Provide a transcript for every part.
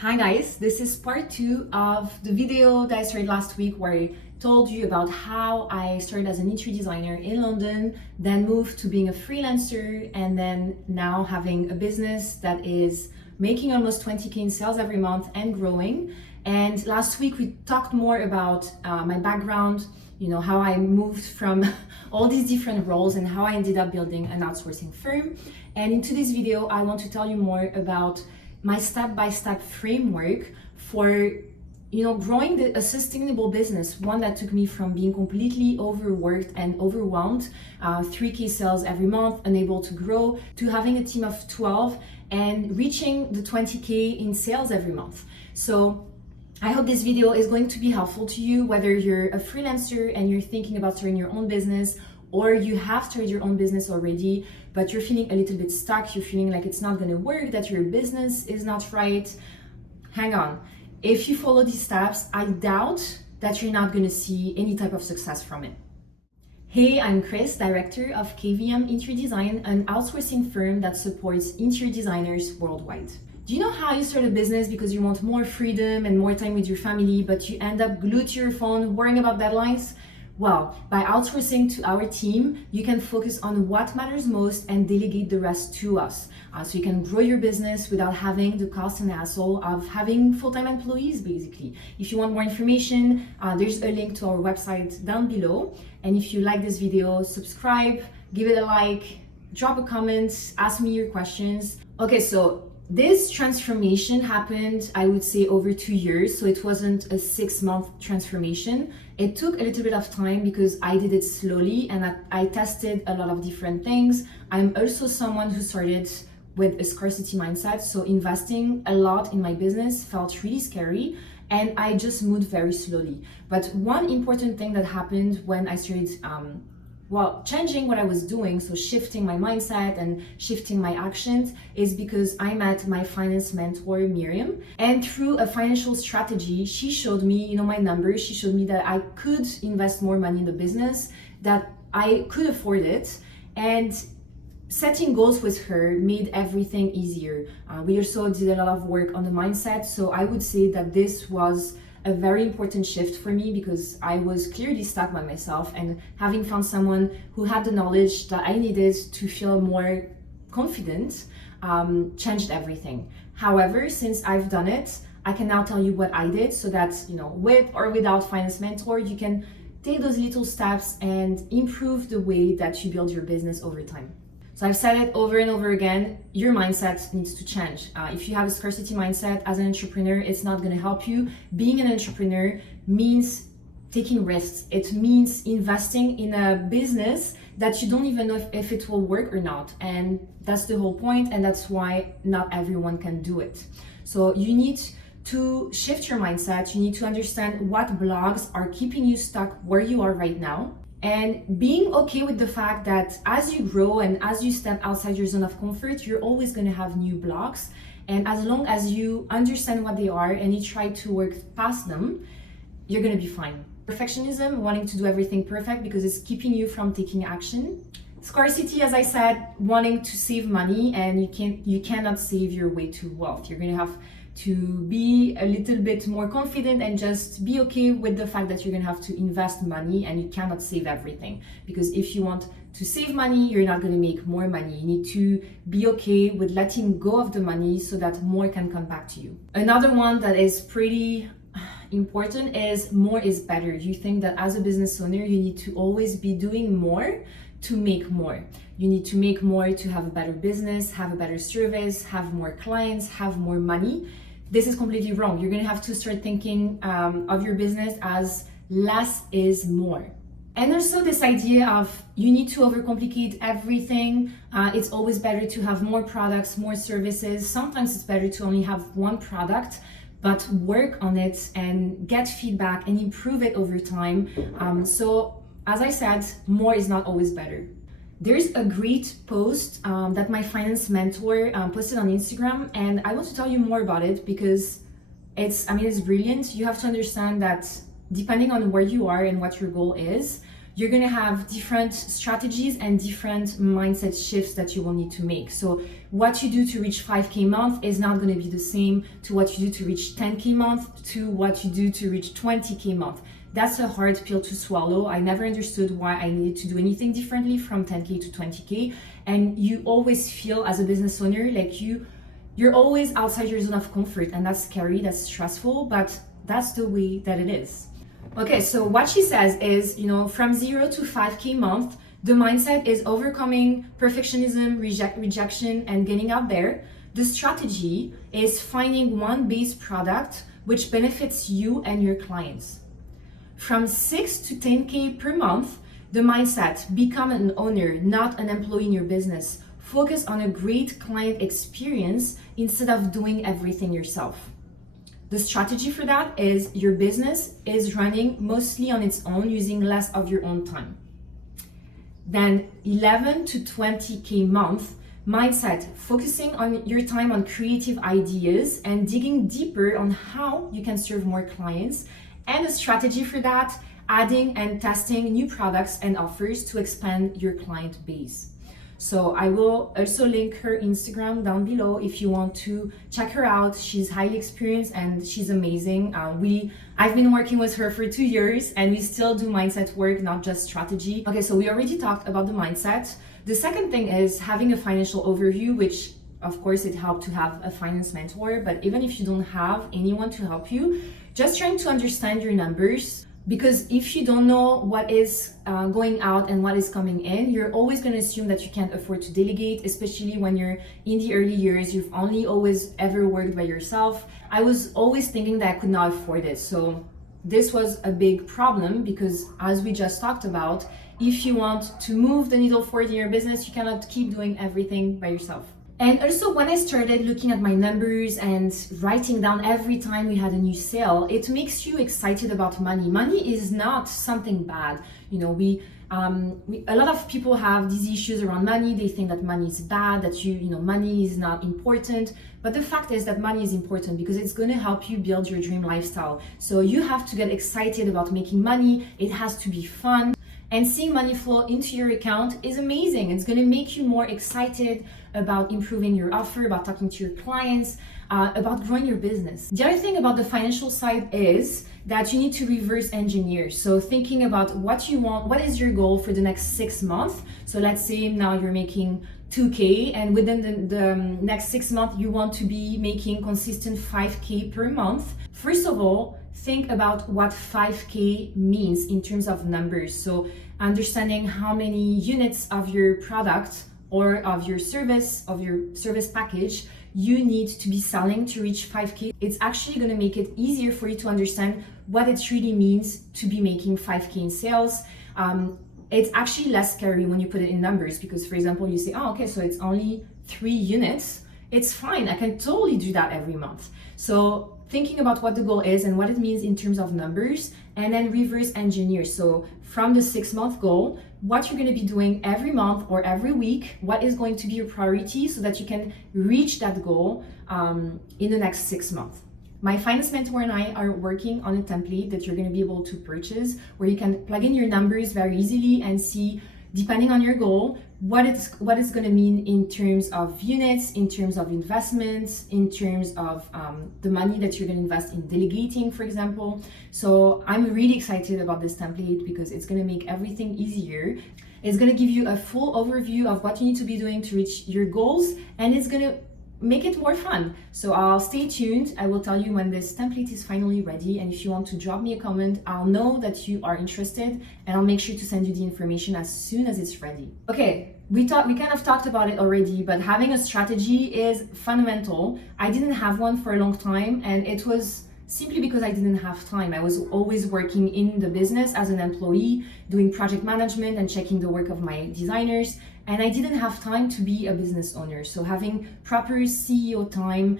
Hi guys, this is part 2 of the video that I started last week where I told you about how I started as an interior designer in London, then moved to being a freelancer, and then now having a business that is making almost 20k in sales every month and growing. And last week we talked more about my background, how I moved from all these different roles and how I ended up building an outsourcing firm. And in today's video, I want to tell you more about my step-by-step framework for growing a sustainable business, one that took me from being completely overworked and overwhelmed, 3k sales every month, unable to grow, to having a team of 12 and reaching the 20k in sales every month. So I hope this video is going to be helpful to you, whether you're a freelancer and you're thinking about starting your own business, or you have started your own business already, but you're feeling a little bit stuck, you're feeling like it's not gonna work, that your business is not right. Hang on. If you follow these steps, I doubt that you're not gonna see any type of success from it. Hey, I'm Chris, director of KVM Interior Design, an outsourcing firm that supports interior designers worldwide. Do you know how you start a business because you want more freedom and more time with your family, but you end up glued to your phone worrying about deadlines? Well, by outsourcing to our team, you can focus on what matters most and delegate the rest to us. So you can grow your business without having the cost and hassle of having full-time employees, basically. If you want more information, there's a link to our website down below. And if you like this video, subscribe, give it a like, drop a comment, ask me your questions. Okay, so this transformation happened, I would say, over 2 years. So it wasn't a 6-month transformation. It took a little bit of time because I did it slowly and I tested a lot of different things. I'm also someone who started with a scarcity mindset. So investing a lot in my business felt really scary and I just moved very slowly. But one important thing that happened when I started changing what I was doing, so shifting my mindset and shifting my actions, is because I met my finance mentor, Miriam. And through a financial strategy, she showed me, my numbers. She showed me that I could invest more money in the business, that I could afford it. And setting goals with her made everything easier. We also did a lot of work on the mindset. So I would say that this was a very important shift for me because I was clearly stuck by myself, and having found someone who had the knowledge that I needed to feel more confident changed everything. However, since I've done it, I can now tell you what I did so that, with or without finance mentor, you can take those little steps and improve the way that you build your business over time. So I've said it over and over again, your mindset needs to change. If you have a scarcity mindset as an entrepreneur, it's not going to help you. Being an entrepreneur means taking risks. It means investing in a business that you don't even know if it will work or not. And that's the whole point, and that's why not everyone can do it. So you need to shift your mindset. You need to understand what blocks are keeping you stuck where you are right now. And being okay with the fact that as you grow and as you step outside your zone of comfort, you're always going to have new blocks. And as long as you understand what they are and you try to work past them, you're going to be fine. Perfectionism, wanting to do everything perfect because it's keeping you from taking action. Scarcity, as I said, wanting to save money, and you cannot save your way to wealth. You're going to have to be a little bit more confident and just be okay with the fact that you're going to have to invest money and you cannot save everything. Because if you want to save money, you're not going to make more money. You need to be okay with letting go of the money so that more can come back to you. Another one that is pretty important is more is better. You think that as a business owner, you need to always be doing more to make more. You need to make more to have a better business, have a better service, have more clients, have more money. This is completely wrong. You're going to have to start thinking of your business as less is more. And also this idea of you need to overcomplicate everything. It's always better to have more products, more services. Sometimes it's better to only have one product, but work on it and get feedback and improve it over time. So as I said, more is not always better. There's a great post that my finance mentor posted on Instagram, and I want to tell you more about it because it's brilliant. You have to understand that depending on where you are and what your goal is, you're going to have different strategies and different mindset shifts that you will need to make. So what you do to reach 5K month is not going to be the same to what you do to reach 10K month to what you do to reach 20K month. That's a hard pill to swallow. I never understood why I needed to do anything differently from 10K to 20K. And you always feel as a business owner like you're always outside your zone of comfort, and that's scary, that's stressful, but that's the way that it is. Okay, so what she says is, from 0 to 5K month, the mindset is overcoming perfectionism, rejection, and getting out there. The strategy is finding one base product which benefits you and your clients. From 6 to 10K per month, the mindset, become an owner, not an employee in your business. Focus on a great client experience instead of doing everything yourself. The strategy for that is your business is running mostly on its own, using less of your own time. Then 11 to 20K month, mindset, focusing on your time on creative ideas and digging deeper on how you can serve more clients. And the strategy for that, adding and testing new products and offers to expand your client base. So I will also link her Instagram down below if you want to check her out. She's highly experienced and she's amazing. I've been working with her for 2 years and we still do mindset work, not just strategy. Okay, so we already talked about the mindset. The second thing is having a financial overview, which of course it helped to have a finance mentor, but even if you don't have anyone to help you, just trying to understand your numbers. Because if you don't know what is going out and what is coming in, you're always going to assume that you can't afford to delegate, especially when you're in the early years, you've only always ever worked by yourself. I was always thinking that I could not afford it. So this was a big problem because, as we just talked about, if you want to move the needle forward in your business, you cannot keep doing everything by yourself. And also, when I started looking at my numbers and writing down every time we had a new sale, it makes you excited about money. Money is not something bad. A lot of people have these issues around money. They think that money is bad, that money is not important. But the fact is that money is important because it's going to help you build your dream lifestyle. So you have to get excited about making money. It has to be fun. And seeing money flow into your account is amazing. It's going to make you more excited about improving your offer, about talking to your clients, about growing your business. The other thing about the financial side is that you need to reverse engineer. So thinking about what you want, what is your goal for the next 6 months? So let's say now you're making 2K and within the next 6 months, you want to be making consistent 5K per month. First of all, think about what 5K means in terms of numbers. So understanding how many units of your product or of your service package you need to be selling to reach 5K. It's actually going to make it easier for you to understand what it really means to be making 5K in sales. It's actually less scary when you put it in numbers because, for example, you say, oh, okay, so it's only 3 units. It's fine. I can totally do that every month. So thinking about what the goal is and what it means in terms of numbers, and then reverse engineer. So from the 6-month goal, what you're going to be doing every month or every week, what is going to be your priority so that you can reach that goal in the next 6 months. My finance mentor and I are working on a template that you're going to be able to purchase where you can plug in your numbers very easily and see, depending on your goal, what it's going to mean in terms of units, in terms of investments, in terms of the money that you're going to invest in delegating, for example. So I'm really excited about this template because it's going to make everything easier. It's going to give you a full overview of what you need to be doing to reach your goals, and it's going to make it more fun. So I'll stay tuned. I will tell you when this template is finally ready. And if you want to drop me a comment, I'll know that you are interested and I'll make sure to send you the information as soon as it's ready. Okay, we kind of talked about it already, but having a strategy is fundamental. I didn't have one for a long time, and it was simply because I didn't have time. I was always working in the business as an employee, doing project management and checking the work of my designers. And I didn't have time to be a business owner. So having proper CEO time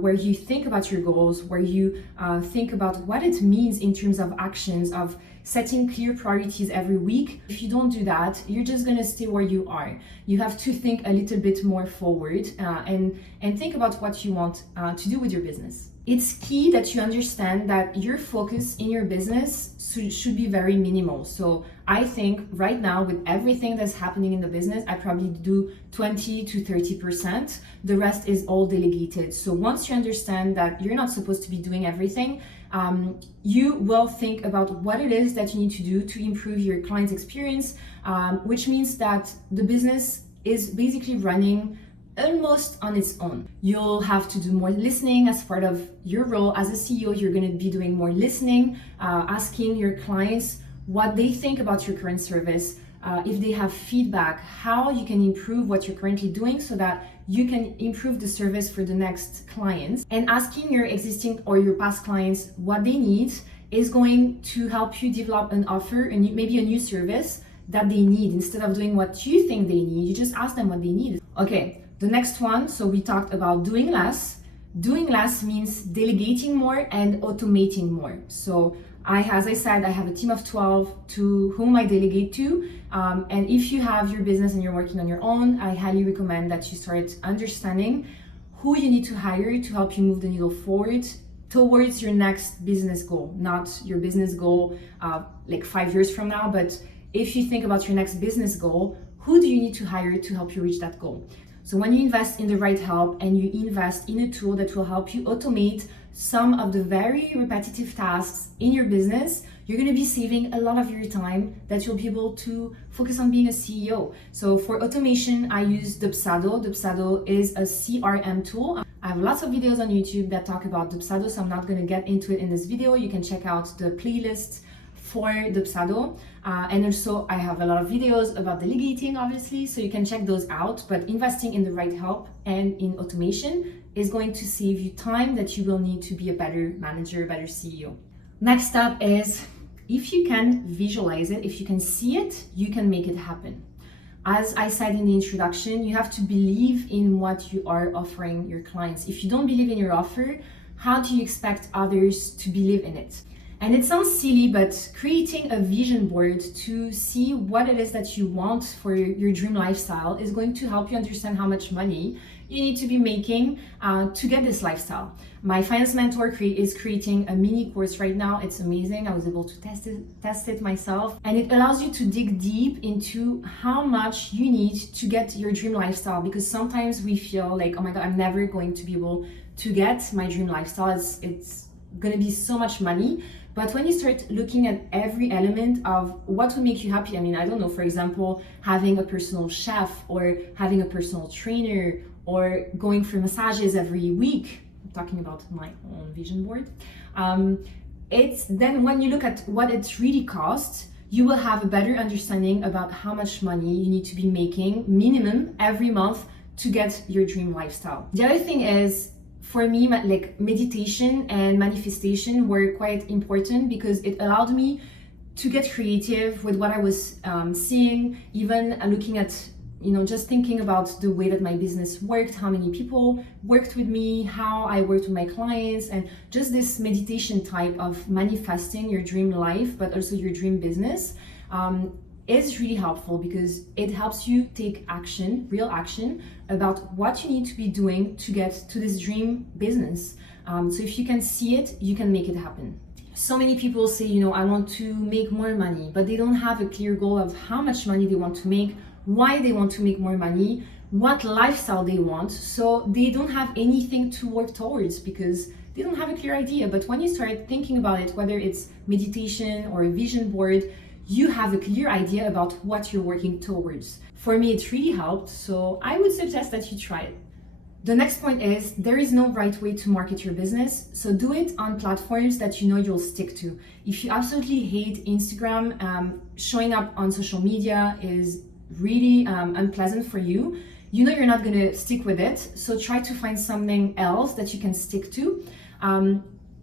where you think about your goals, where you think about what it means in terms of actions, of setting clear priorities every week. If you don't do that, you're just gonna stay where you are. You have to think a little bit more forward and think about what you want to do with your business. It's key that you understand that your focus in your business should be very minimal. So I think right now with everything that's happening in the business, I probably do 20 to 30%. The rest is all delegated. So once you understand that you're not supposed to be doing everything, you will think about what it is that you need to do to improve your client's experience, which means that the business is basically running almost on its own. You'll have to do more listening as part of your role as a CEO. You're going to be doing more listening, asking your clients what they think about your current service, if they have feedback, how you can improve what you're currently doing so that you can improve the service for the next clients. And asking your existing or your past clients what they need is going to help you develop an offer, and maybe a new service that they need. Instead of doing what you think they need, you just ask them what they need. Okay, the next one, so we talked about doing less. Doing less means delegating more and automating more. So as I said, I have a team of 12 to whom I delegate to. And if you have your business and you're working on your own, I highly recommend that you start understanding who you need to hire to help you move the needle forward towards your next business goal, not your business goal like 5 years from now, but if you think about your next business goal, who do you need to hire to help you reach that goal? So when you invest in the right help and you invest in a tool that will help you automate some of the very repetitive tasks in your business, you're going to be saving a lot of your time that you'll be able to focus on being a CEO. So for automation, I use Dubsado. Dubsado is a CRM tool. I have lots of videos on YouTube that talk about Dubsado, so I'm not going to get into it in this video. You can check out the playlist for Dubsado. And also I have a lot of videos about delegating, obviously, so you can check those out. But investing in the right help and in automation is going to save you time that you will need to be a better manager, a better CEO. Next up is, if you can visualize it, if you can see it, you can make it happen. As I said in the introduction, you have to believe in what you are offering your clients. If you don't believe in your offer, how do you expect others to believe in it? And it sounds silly, but creating a vision board to see what it is that you want for your dream lifestyle is going to help you understand how much money you need to be making to get this lifestyle. My finance mentor is creating a mini course right now. It's amazing. I was able to test it myself. And it allows you to dig deep into how much you need to get your dream lifestyle, because sometimes we feel like, oh my God, I'm never going to be able to get my dream lifestyle. It's going to be so much money. But when you start looking at every element of what will make you happy, I mean, I don't know, for example, having a personal chef or having a personal trainer or going for massages every week, I'm talking about my own vision board. It's then when you look at what it really costs, you will have a better understanding about how much money you need to be making minimum every month to get your dream lifestyle. The other thing is, for me, like meditation and manifestation were quite important because it allowed me to get creative with what I was seeing, even looking at, just thinking about the way that my business worked, how many people worked with me, how I worked with my clients, and just this meditation type of manifesting your dream life, but also your dream business. Is really helpful because it helps you take action, real action, about what you need to be doing to get to this dream business. So if you can see it, you can make it happen. So many people say, I want to make more money, but they don't have a clear goal of how much money they want to make, why they want to make more money, what lifestyle they want. So they don't have anything to work towards because they don't have a clear idea. But when you start thinking about it, whether it's meditation or a vision board, you have a clear idea about what you're working towards. For me, it really helped, so I would suggest that you try it. The next point is, there is no right way to market your business, so do it on platforms that you know you'll stick to. If you absolutely hate Instagram, showing up on social media is really unpleasant for you. You know you're not gonna stick with it, so try to find something else that you can stick to.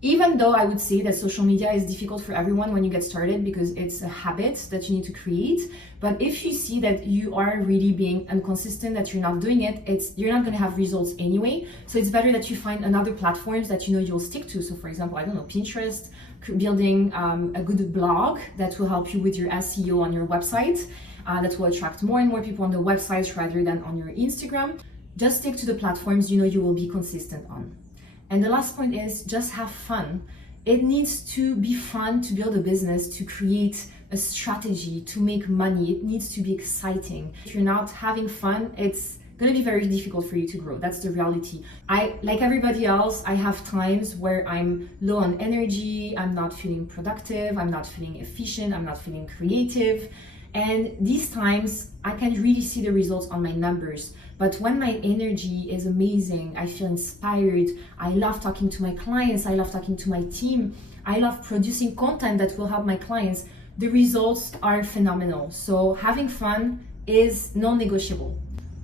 Even though I would say that social media is difficult for everyone when you get started because it's a habit that you need to create. But if you see that you are really being inconsistent, that you're not doing it, you're not going to have results anyway. So it's better that you find another platforms that you know you'll stick to. So for example, I don't know, Pinterest, building a good blog that will help you with your SEO on your website, that will attract more and more people on the website rather than on your Instagram. Just stick to the platforms you know you will be consistent on. And the last point is just have fun. It needs to be fun to build a business, to create a strategy to make money. It needs to be exciting. If you're not having fun, it's going to be very difficult for you to grow. That's the reality. Like everybody else, I have times where I'm low on energy, I'm not feeling productive, I'm not feeling efficient, I'm not feeling creative. And these times, I can really see the results on my numbers. But when my energy is amazing, I feel inspired, I love talking to my clients, I love talking to my team, I love producing content that will help my clients, the results are phenomenal. So having fun is non-negotiable.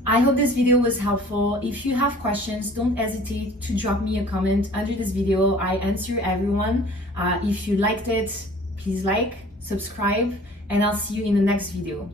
I hope this video was helpful. If you have questions, don't hesitate to drop me a comment under this video. I answer everyone. If you liked it, please like, subscribe, and I'll see you in the next video.